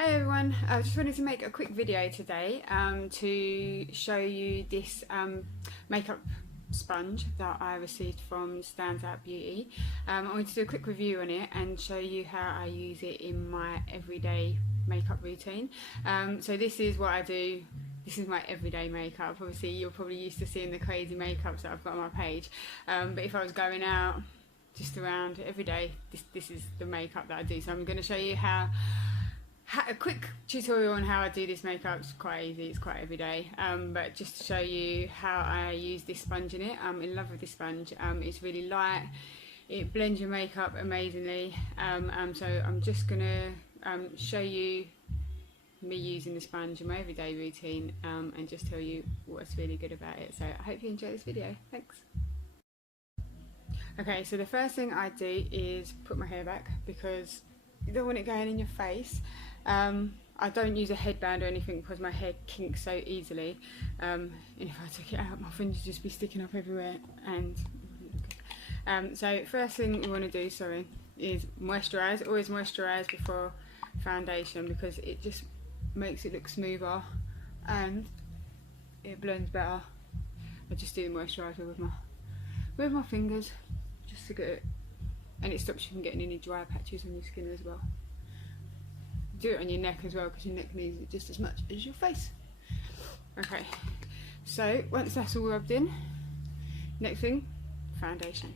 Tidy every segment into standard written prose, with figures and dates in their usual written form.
Hey everyone, I just wanted to make a quick video today to show you this makeup sponge that I received from Stands Out Beauty. I wanted to do a quick review on it and show you how I use it in my everyday makeup routine. So this is what I do. This is my everyday makeup. Obviously you're probably used to seeing the crazy makeups that I've got on my page, but if I was going out just around every day, this is the makeup that I do. So I'm going to show you a quick tutorial on how I do this makeup. It's quite easy, it's quite everyday, but just to show you how I use this sponge in it. I'm in love with this sponge. It's really light, it blends your makeup amazingly, so I'm just going to show you me using the sponge in my everyday routine, and just tell you what's really good about it. So I hope you enjoy this video. Thanks. Okay, so the first thing I do is put my hair back because you don't want it going in your face. I don't use a headband or anything because my hair kinks so easily, and if I took it out my fringe would just be sticking up everywhere, and so first thing we want to do, is moisturise. Always moisturise before foundation because it just makes it look smoother and it blends better. I just do the moisturiser with my fingers just to get it, and it stops you from getting any dry patches on your skin as well. Do it on your neck as well because your neck needs it just as much as your face. Okay, so once that's all rubbed in, next thing, foundation.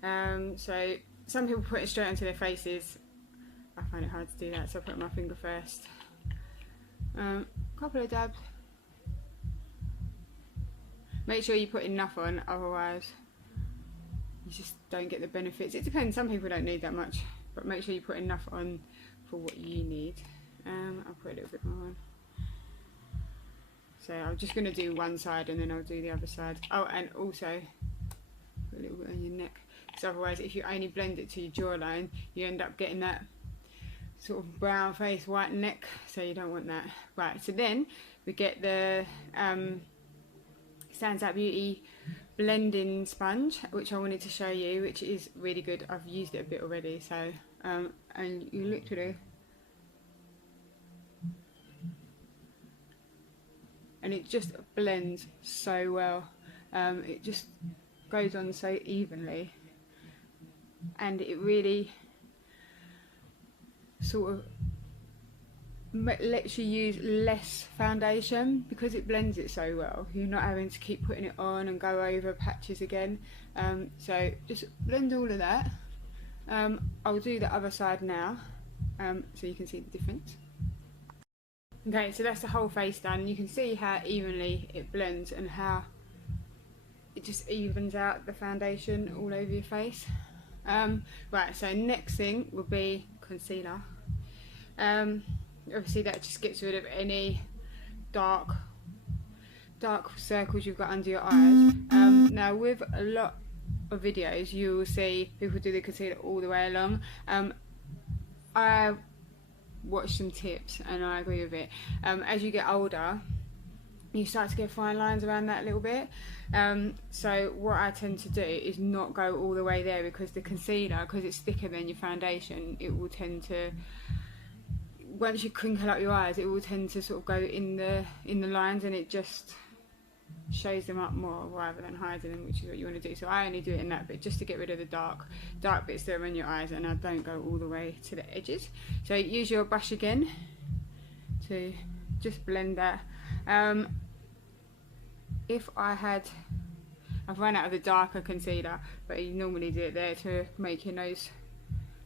So some people put it straight onto their faces. I find it hard to do that, so I put my finger first. Couple of dabs. Make sure you put enough on, otherwise you just don't get the benefits. It depends, some people don't need that much, but make sure you put enough on for what you need. I'll put a little bit more on. So I'm just going to do one side and then I'll do the other side. Oh, and also put a little bit on your neck, because otherwise if you only blend it to your jawline you end up getting that sort of brown face, white neck, so you don't want that. Right, so then we get the Stands Out Beauty blending sponge, which I wanted to show you, which is really good. I've used it a bit already, so and you literally, and it just blends so well. It just goes on so evenly, and it really sort of lets you use less foundation because it blends it so well. You're not having to keep putting it on and go over patches again. So just blend all of that. I'll do the other side now, so you can see the difference. Okay, so that's the whole face done. You can see how evenly it blends and how it just evens out the foundation all over your face. Right, so next thing will be concealer. Obviously that just gets rid of any dark circles you've got under your eyes. Now with a lot of videos you will see people do the concealer all the way along. I watched some tips and I agree with it. As you get older you start to get fine lines around that a little bit, so what I tend to do is not go all the way there, because the concealer, because it's thicker than your foundation, it will tend to, once you crinkle up your eyes, it will tend to sort of go in the lines, and it just shows them up more rather than hiding them, which is what you want to do. So I only do it in that bit just to get rid of the dark bits that are in your eyes, and I don't go all the way to the edges. So use your brush again to just blend that. If I've run out of the darker concealer, but you normally do it there to make your nose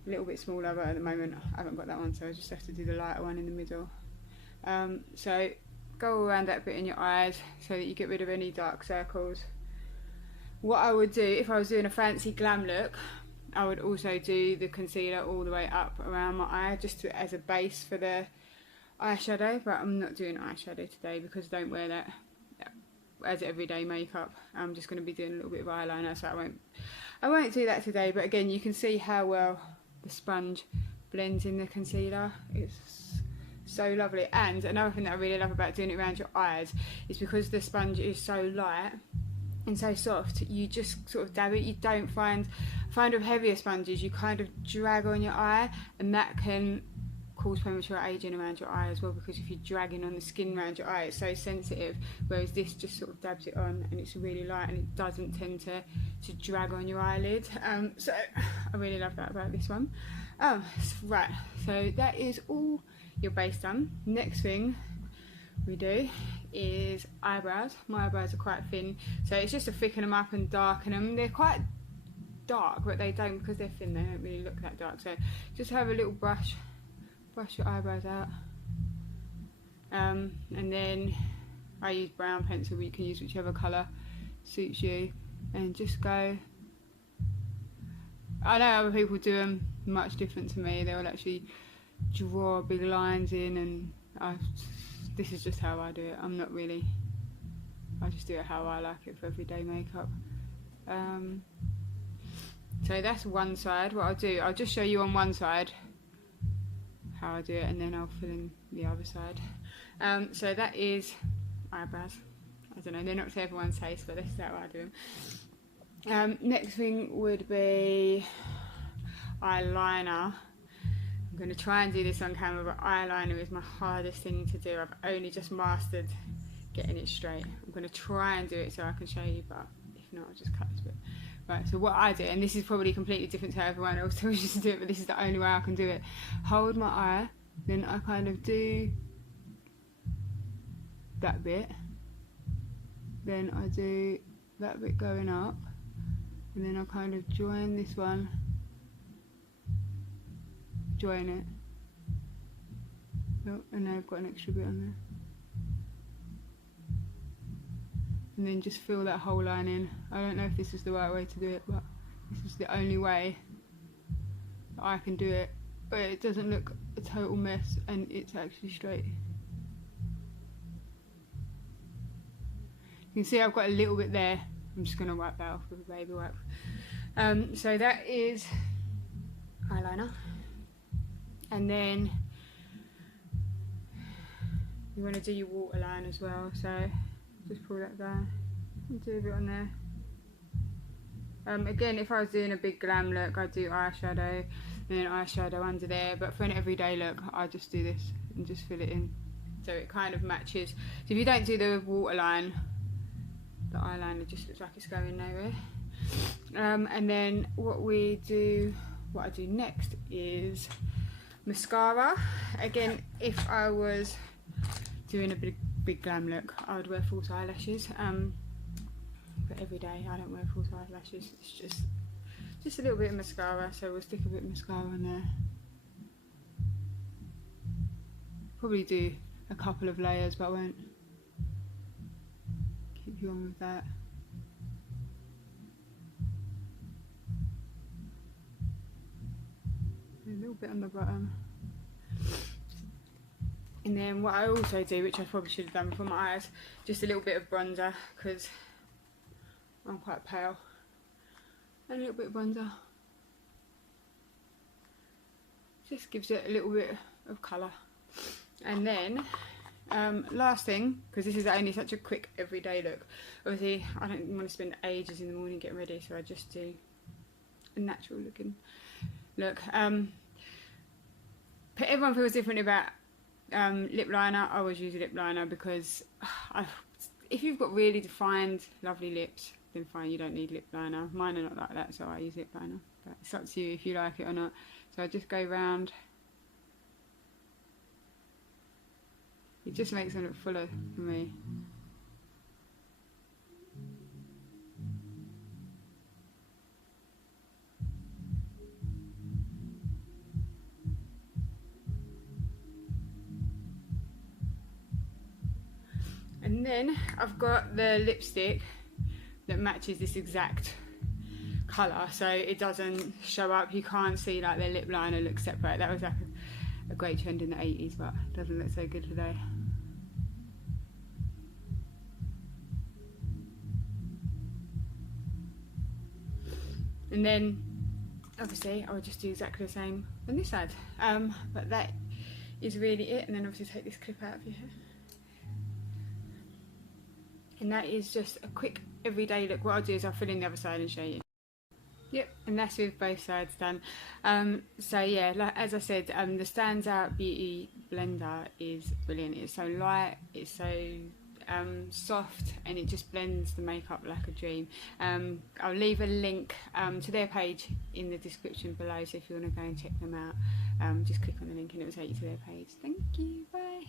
a little bit smaller, but at the moment I haven't got that one, so I just have to do the lighter one in the middle. So go around that bit in your eyes so that you get rid of any dark circles. What I would do if I was doing a fancy glam look, I would also do the concealer all the way up around my eye, just as a base for the eyeshadow, but I'm not doing eyeshadow today because I don't wear that as everyday makeup. I'm just going to be doing a little bit of eyeliner, so I won't do that today. But again, you can see how well the sponge blends in the concealer. It's so lovely. And another thing that I really love about doing it around your eyes is because the sponge is so light and so soft, you just sort of dab it. You don't find with heavier sponges, you kind of drag on your eye, and that can cause premature aging around your eye as well, because if you're dragging on the skin around your eye, it's so sensitive, whereas this just sort of dabs it on and it's really light and it doesn't tend to drag on your eyelid. So I really love that about this one. Right, so that is all your base done. Next thing we do is eyebrows. My eyebrows are quite thin, so it's just to thicken them up and darken them. They're quite dark, but they don't, because they're thin, they don't really look that dark. So just have a little brush your eyebrows out, and then I use brown pencil, but you can use whichever colour suits you, and just go. I know other people do them much different to me. They'll actually draw big lines in, and this is just how I do it. I'm not really, I just do it how I like it for everyday makeup. So that's one side. What I'll do, I'll just show you on one side how I do it, and then I'll fill in the other side. So that is eyebrows. I don't know, they're not to everyone's taste, but this is how I do them. Next thing would be eyeliner. I'm going to try and do this on camera, but eyeliner is my hardest thing to do. I've only just mastered getting it straight. I'm going to try and do it so I can show you, but if not, I'll just cut this bit. Right, so what I do, and this is probably completely different to how everyone else tells you to do it, but this is the only way I can do it. Hold my eye, then I kind of do that bit, then I do that bit going up, and then I kind of join this one, join it. Oh, and now I've got an extra bit on there. And then just fill that whole line in. I don't know if this is the right way to do it, but this is the only way that I can do it. But it doesn't look a total mess, and it's actually straight. You can see I've got a little bit there. I'm just going to wipe that off with a baby wipe. So that is eyeliner. And then you want to do your waterline as well. So just pull that down and do a bit on there. Again, if I was doing a big glam look, I'd do eyeshadow and then eyeshadow under there, but for an everyday look, I just do this and just fill it in so it kind of matches. So if you don't do the waterline, the eyeliner just looks like it's going nowhere. And then what I do next is mascara. Again, if I was doing a big glam look, I would wear false eyelashes, but every day I don't wear false eyelashes. It's just a little bit of mascara, so we'll stick a bit of mascara on there. Probably do a couple of layers, but I won't keep you on with that. A little bit on the bottom. And then what I also do, which I probably should have done for my eyes, just a little bit of bronzer, because I'm quite pale. And a little bit of bronzer. Just gives it a little bit of colour. And then, last thing, because this is only such a quick everyday look, obviously I don't want to spend ages in the morning getting ready, so I just do a natural looking look. Everyone feels different about lip liner. I always use a lip liner because if you've got really defined lovely lips, then fine, you don't need lip liner. Mine are not like that, so I use lip liner, but it's up to you if you like it or not. So I just go round. It just makes them look fuller for me. And then I've got the lipstick that matches this exact colour, so it doesn't show up. You can't see like their lip liner looks separate. That was like a great trend in the 80s, but it doesn't look so good today. And then obviously I would just do exactly the same on this side. But that is really it. And then obviously take this clip out of your hair. And that is just a quick everyday look. What I'll do is I'll fill in the other side and show you. Yep, and that's with both sides done. So yeah, like, as I said, the Standout Beauty blender is brilliant. It's so light, it's so soft, and it just blends the makeup like a dream. I'll leave a link to their page in the description below, so if you want to go and check them out, just click on the link and it will take you to their page. Thank you, bye.